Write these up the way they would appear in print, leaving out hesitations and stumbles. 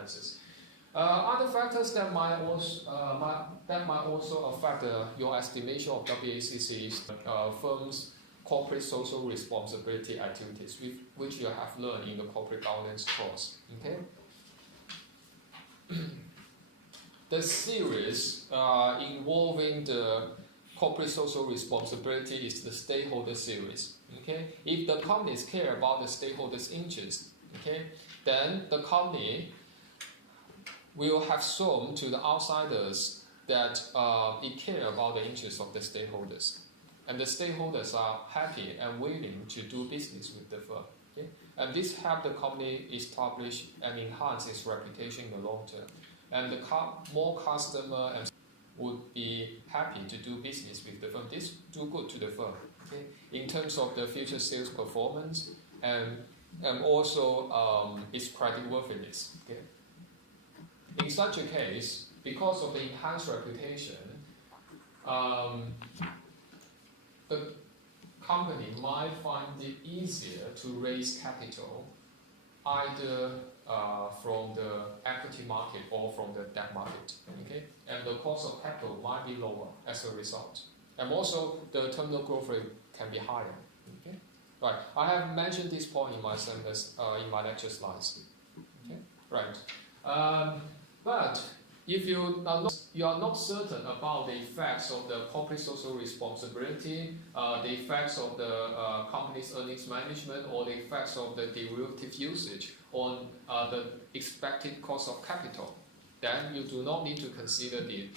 balances. Other factors that might also affect your estimation of WACC is firms' corporate social responsibility activities, which you have learned in the corporate governance course. Okay. The series involving the corporate social responsibility is the stakeholder series. Okay. If the companies care about the stakeholders' interests, okay, then the company will have shown to the outsiders that it cares about the interests of the stakeholders. And the stakeholders are happy and willing to do business with the firm. Okay? And this helps the company establish and enhance its reputation in the long term. And the more customer and would be happy to do business with the firm. This do good to the firm. Okay? In terms of the future sales performance and also its creditworthiness. Okay? In such a case, because of the enhanced reputation, the company might find it easier to raise capital either from the equity market or from the debt market. Okay? And the cost of capital might be lower as a result. And also, the terminal growth rate can be higher. Okay? Right. I have mentioned this point in my sentence, in my lecture slides. Okay? Right. But if you are not certain about the effects of the corporate social responsibility, the effects of the company's earnings management, or the effects of the derivative usage on the expected cost of capital, then you do not need to consider these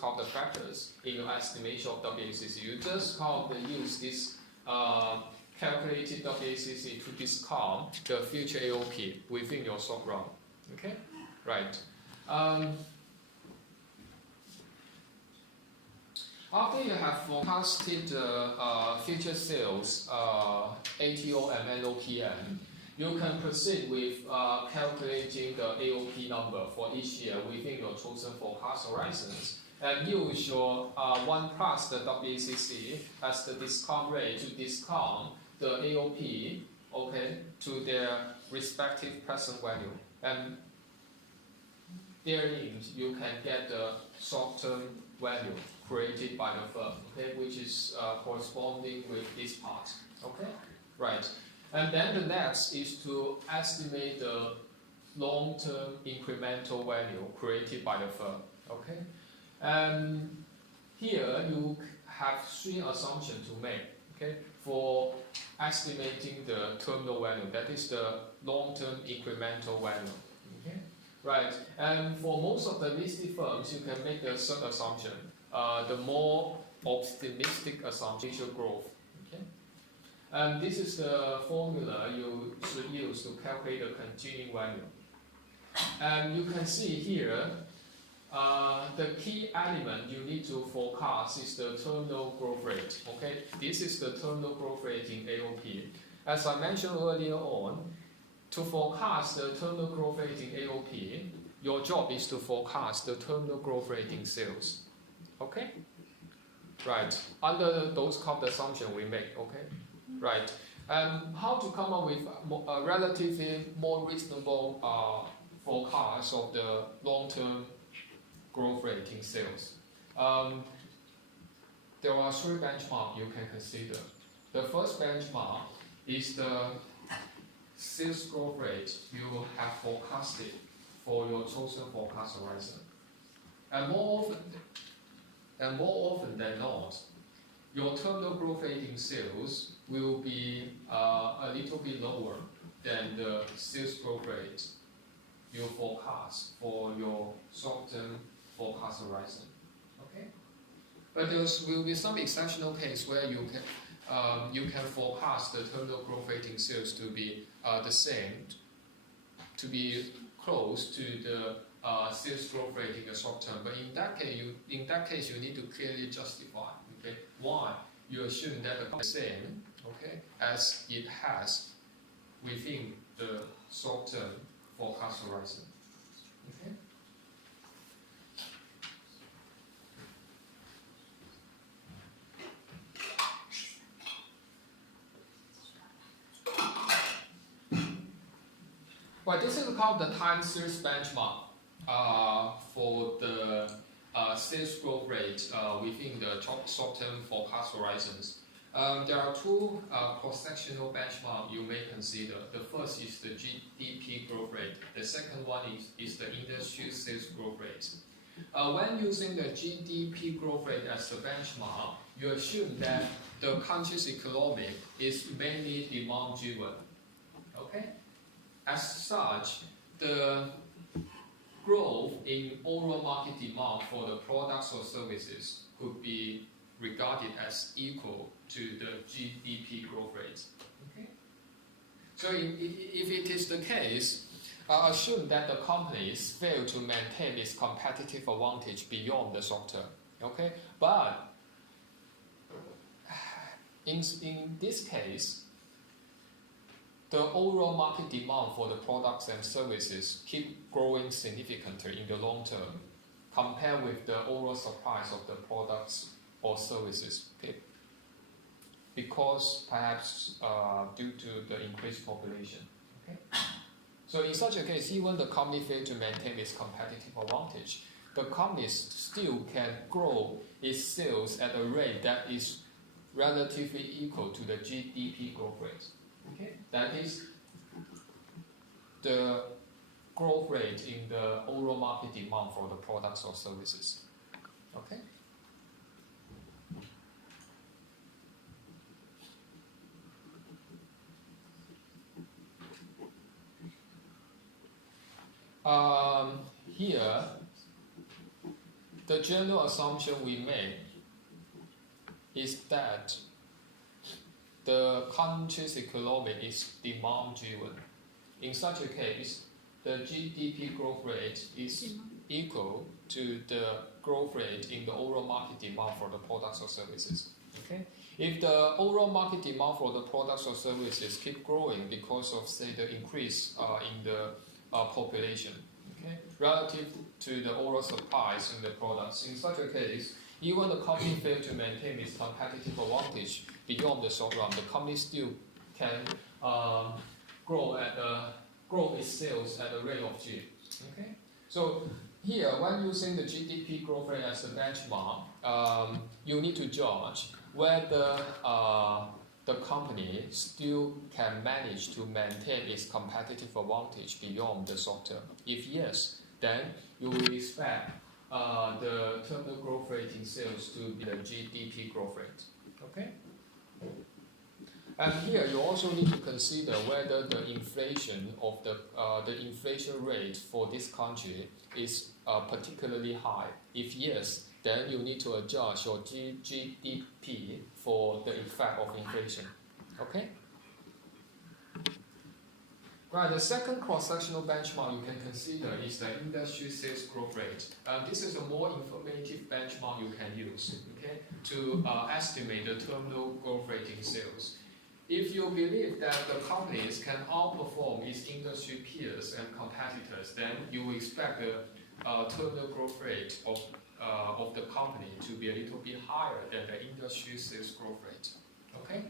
counter factors in your estimation of WACC. You just use this calculated WACC to discount the future AOP within your short run. Okay, right. After you have forecasted future sales, ATO and NOPM, you can proceed with calculating the AOP number for each year within your chosen forecast horizons, and use your 1 plus the WACC as the discount rate to discount the AOP, okay, to their respective present value. And therein, you can get the short-term value created by the firm, okay, which is corresponding with this part. Okay, right. And then the next is to estimate the long-term incremental value created by the firm. Okay, and here you have 3 assumptions to make. Okay, for estimating the terminal value, that is the long-term incremental value. Okay. Right, and for most of the listed firms, you can make the third assumption, the more optimistic assumption, initial growth. Okay, and this is the formula you should use to calculate the continuing value. And you can see here, the key element you need to forecast is the terminal growth rate. Okay, this is the terminal growth rate in AOP. As I mentioned earlier on, to forecast the terminal growth rate in AOP, your job is to forecast the terminal growth rate in sales. Okay? Right. Under those cost assumptions we make. Okay? Right. And how to come up with a relatively more reasonable forecast of the long-term growth rate in sales? There are 3 benchmarks you can consider. The first benchmark is the sales growth rate you have forecasted for your chosen forecast horizon. And more often than not, your terminal growth rate in sales will be a little bit lower than the sales growth rate you forecast for your short-term forecast horizon. Okay? But there will be some exceptional case where you can forecast the terminal growth rate in sales to be the same, to be close to the sales growth rate in the short term. But in that case, you need to clearly justify, okay, why you assume that the same, okay, as it has within the short term forecast horizon. Okay. Well, this is a took out the time series benchmark for the sales growth rate within the short-term forecast horizons. There are two cross-sectional benchmarks you may consider. The first is the GDP growth rate. The second one is the industry sales growth rate. When using the GDP growth rate as the benchmark, you assume that the country's economy is mainly demand-driven. Okay? As such, the growth in overall market demand for the products or services could be regarded as equal to the GDP growth rate. Okay? So if it is the case, assume that the companies fail to maintain its competitive advantage beyond the short term. Okay? But in this case, the overall market demand for the products and services keep growing significantly in the long term compared with the overall supplies of the products or services. Okay? Because perhaps due to the increased population. Okay? So in such a case, even the company fails to maintain its competitive advantage, the company still can grow its sales at a rate that is relatively equal to the GDP growth rate. Okay? That is the growth rate in the overall market demand for the products or services. Okay? Here, the general assumption we make is that the country's economy is demand-driven. In such a case, the GDP growth rate is equal to the growth rate in the overall market demand for the products or services. Okay? If the overall market demand for the products or services keep growing because of, say, the increase in the population, okay, relative to the overall supplies in the products, in such a case, even the company fail to maintain its competitive advantage beyond the short run, the company still can grow its sales at the rate of G. Okay? So here, when using the GDP growth rate as a benchmark, you need to judge whether the company still can manage to maintain its competitive advantage beyond the short term. If yes, then you will expect the terminal growth rate in sales to be the GDP growth rate. Okay? And here you also need to consider whether the inflation of the inflation rate for this country is particularly high. If yes, then you need to adjust your GDP for the effect of inflation. Okay? Right, the second cross-sectional benchmark you can consider is the industry sales growth rate. This is a more informative benchmark you can use, okay, to estimate the terminal growth rate in sales. If you believe that the companies can outperform its industry peers and competitors, then you will expect the terminal growth rate of the company to be a little bit higher than the industry sales growth rate. Okay?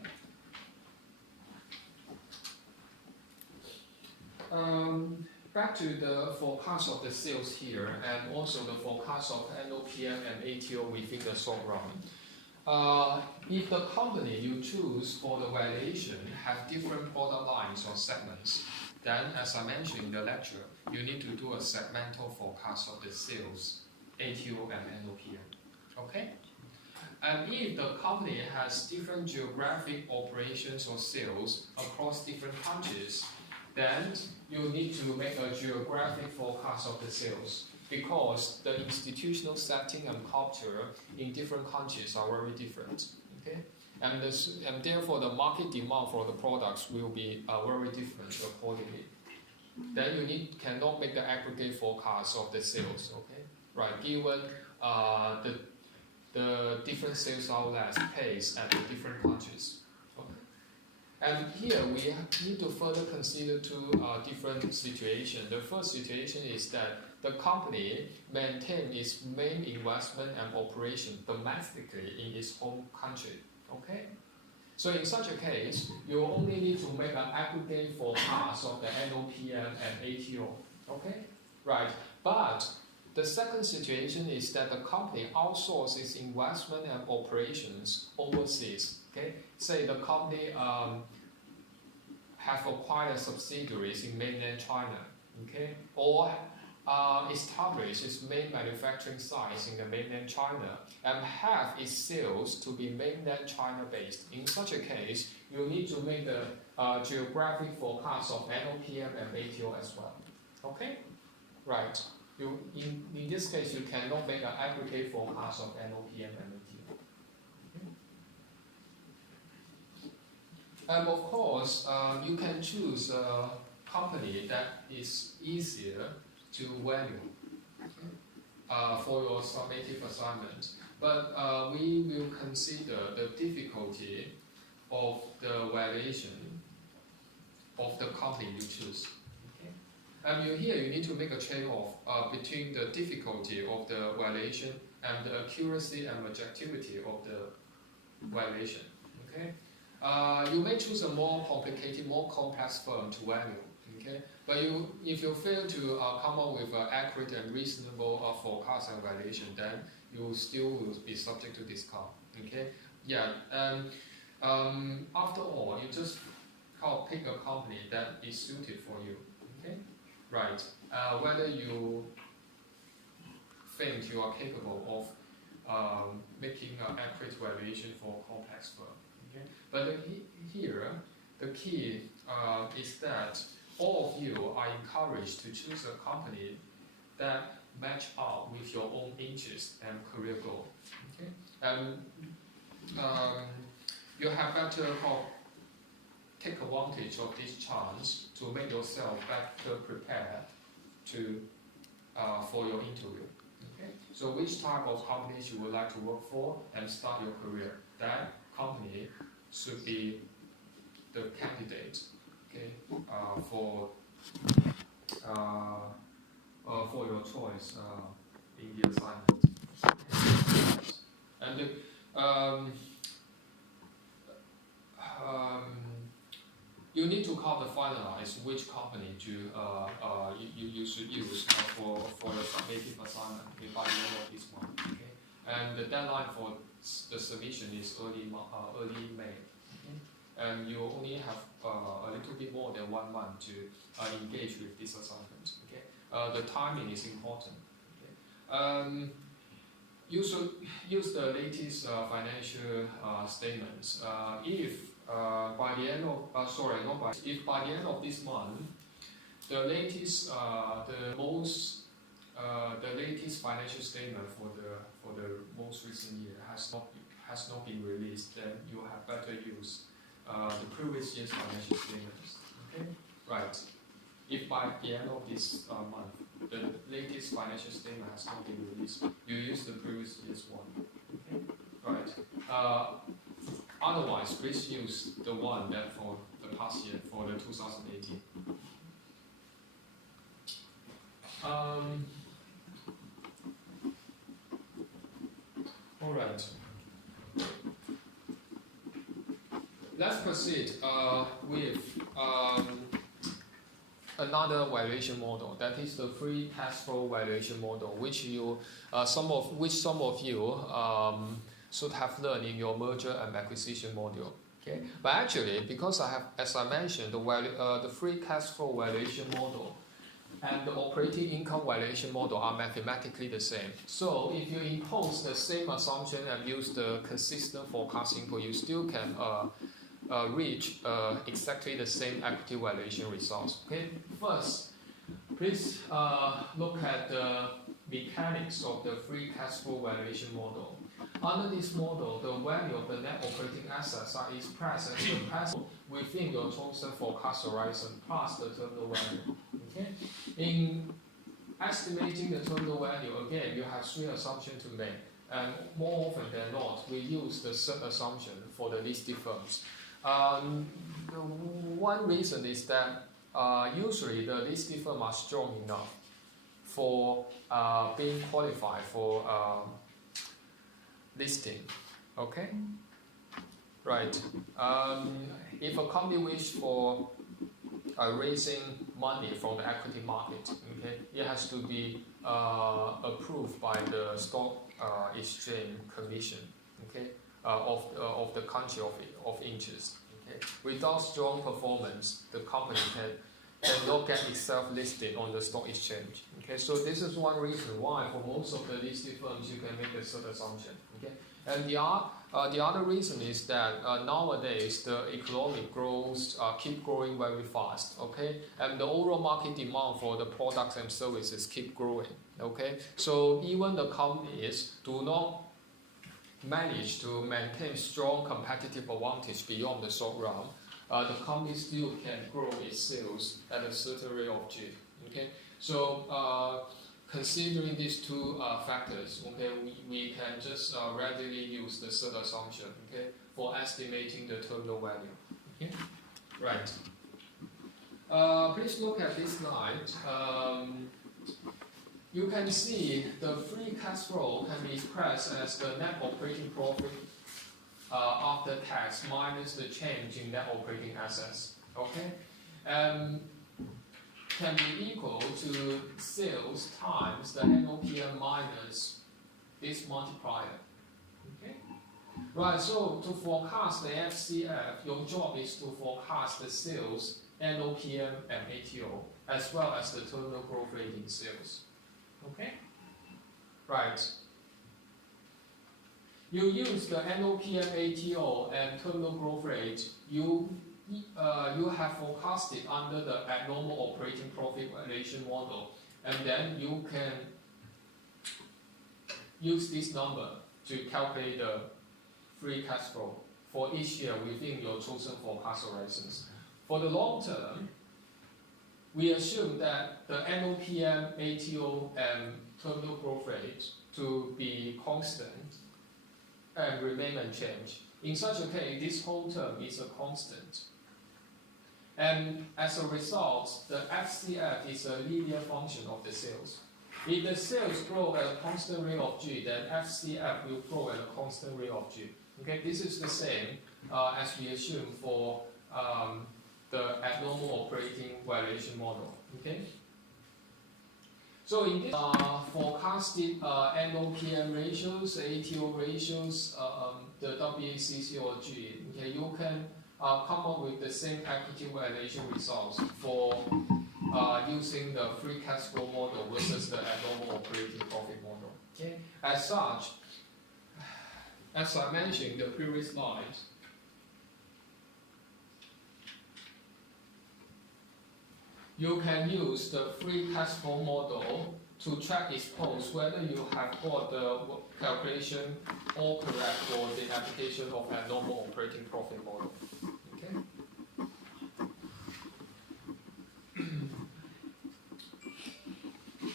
Back to the forecast of the sales here, and also the forecast of NOPM and ATO within the short run. If the company you choose for the valuation have different product lines or segments, then as I mentioned in the lecture, you need to do a segmental forecast of the sales, ATO and NOPM. Okay? And if the company has different geographic operations or sales across different countries, then you need to make a geographic forecast of the sales, because the institutional setting and culture in different countries are very different. Okay? And therefore the market demand for the products will be very different accordingly. Then you cannot make the aggregate forecast of the sales. Okay? Right? Given the different sales outlets pace at the different countries. And here we need to further consider two different situations. The first situation is that the company maintains its main investment and operation domestically in its home country. Okay? So in such a case, you only need to make an aggregate forecast of the NOPM and ATO. Okay, right. But the second situation is that the company outsources investment and operations overseas. Okay, say the company have acquired subsidiaries in mainland China. Okay, or establish its main manufacturing sites in the mainland China and have its sales to be mainland China based. In such a case, you need to make the geographic forecast of NOPM and ATO as well. Okay? Right. In this case, you cannot make an aggregate forecast of NOPM and ATO. And of course, you can choose a company that is easier to value for your summative assignment. But we will consider the difficulty of the valuation of the company you choose. Okay? And here you need to make a trade-off between the difficulty of the valuation and the accuracy and objectivity of the valuation. Okay? You may choose a more complicated, more complex firm to value. Okay? But if you fail to come up with an accurate and reasonable forecast and valuation, then you still will be subject to discount. Okay? Yeah. After all, you just pick a company that is suited for you. Okay? Right. Whether you think you are capable of making an accurate valuation for a complex firm. Okay? But here, the key is that all of you are encouraged to choose a company that match up with your own interest and career goal. Okay? You have better take advantage of this chance to make yourself better prepared for your interview. Okay? So which type of companies you would like to work for and start your career? That company should be the candidate. Okay, for your choice in the assignment. And you need to finalize which company you should use for your summative assignment by the end of this month. Okay, and the deadline for the submission is early May. Okay? And you only have a little bit more than 1 month to engage with this assignment. Okay? The timing is important. Okay? You should use the latest financial statements. If by the end of this month, the latest financial statement for the most recent year has not been released, then you have better use the previous year's financial statements. Okay, right. If by the end of this month the latest financial statement has not been released, you use the previous year's one. Okay, right. Otherwise, please use the one that for the past year, for the 2018. All right. Let's proceed with another valuation model. That is the free cash flow valuation model, which some of you should have learned in your merger and acquisition module. Okay, but actually, because as I mentioned, the free cash flow valuation model and the operating income valuation model are mathematically the same. So if you impose the same assumption and use the consistent forecast input, you still can reach exactly the same equity valuation results. Okay, first, please look at the mechanics of the free cash flow valuation model. Under this model, the value of the net operating assets are expressed as the present within your chosen forecast horizon plus the terminal value. Okay? In estimating the terminal value, again, you have 3 assumptions to make. And more often than not, we use the third assumption for the listed firms. One reason is that usually the listed firms are strong enough for being qualified for listing. Okay? Right. If a company wish for raising money from the equity market, okay, it has to be approved by the stock exchange commission, okay, of the country of interest. Okay. Without strong performance, the company cannot get itself listed on the stock exchange. Okay, so this is one reason why for most of the listed firms you can make a certain assumption. Okay, and the other reason is that nowadays the economic growth keep growing very fast. Okay, and the overall market demand for the products and services keep growing. Okay, so even the companies do not manage to maintain strong competitive advantage beyond the short run, the company still can grow its sales at a certain rate of G. Okay, so considering these two factors, okay, we can just readily use the third assumption, okay, for estimating the terminal value. Okay, right. Please look at this slide. You can see the free cash flow can be expressed as the net operating profit after tax minus the change in net operating assets. Okay, can be equal to sales times the NOPM minus this multiplier. Okay, right. So to forecast the FCF, your job is to forecast the sales, NOPM, and ATO, as well as the terminal growth rate in sales. Okay, right. You use the NOPM, ATO, and terminal growth rate. You have forecasted under the abnormal operating profit valuation model, and then you can use this number to calculate the free cash flow for each year within your chosen forecast horizons. For the long term, we assume that the NOPM, ATO, and terminal growth rate to be constant and remain unchanged. In such a case, this whole term is a constant. And as a result, the FCF is a linear function of the sales. If the sales grow at a constant rate of G, then FCF will grow at a constant rate of G. Okay, this is the same as we assume for the abnormal operating valuation model. Okay. So in this forecasted NOPM ratios, ATO ratios, the WACC or G, okay, you can come up with the same equity valuation results for using the free cash flow model versus the abnormal operating profit model. Okay. As such, as I mentioned in the previous slide, you can use the free cash flow model to track its pulse whether you have got the calculation all correct for the application of a normal operating profit model. Okay.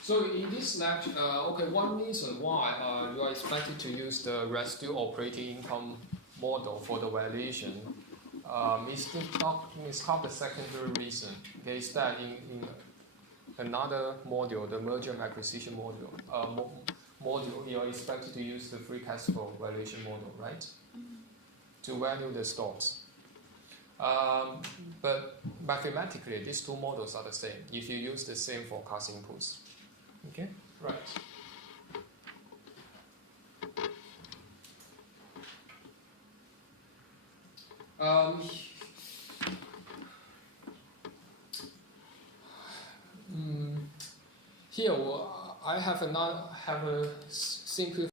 So in this lecture, okay, one reason why you are expected to use the residual operating income model for the valuation it's not the secondary reason. Okay, is that in another module, the merger and acquisition module, you are expected to use the free cash flow valuation model, right? To value the stocks. But mathematically, these two models are the same if you use the same forecast inputs. Okay, right. Here I have a simple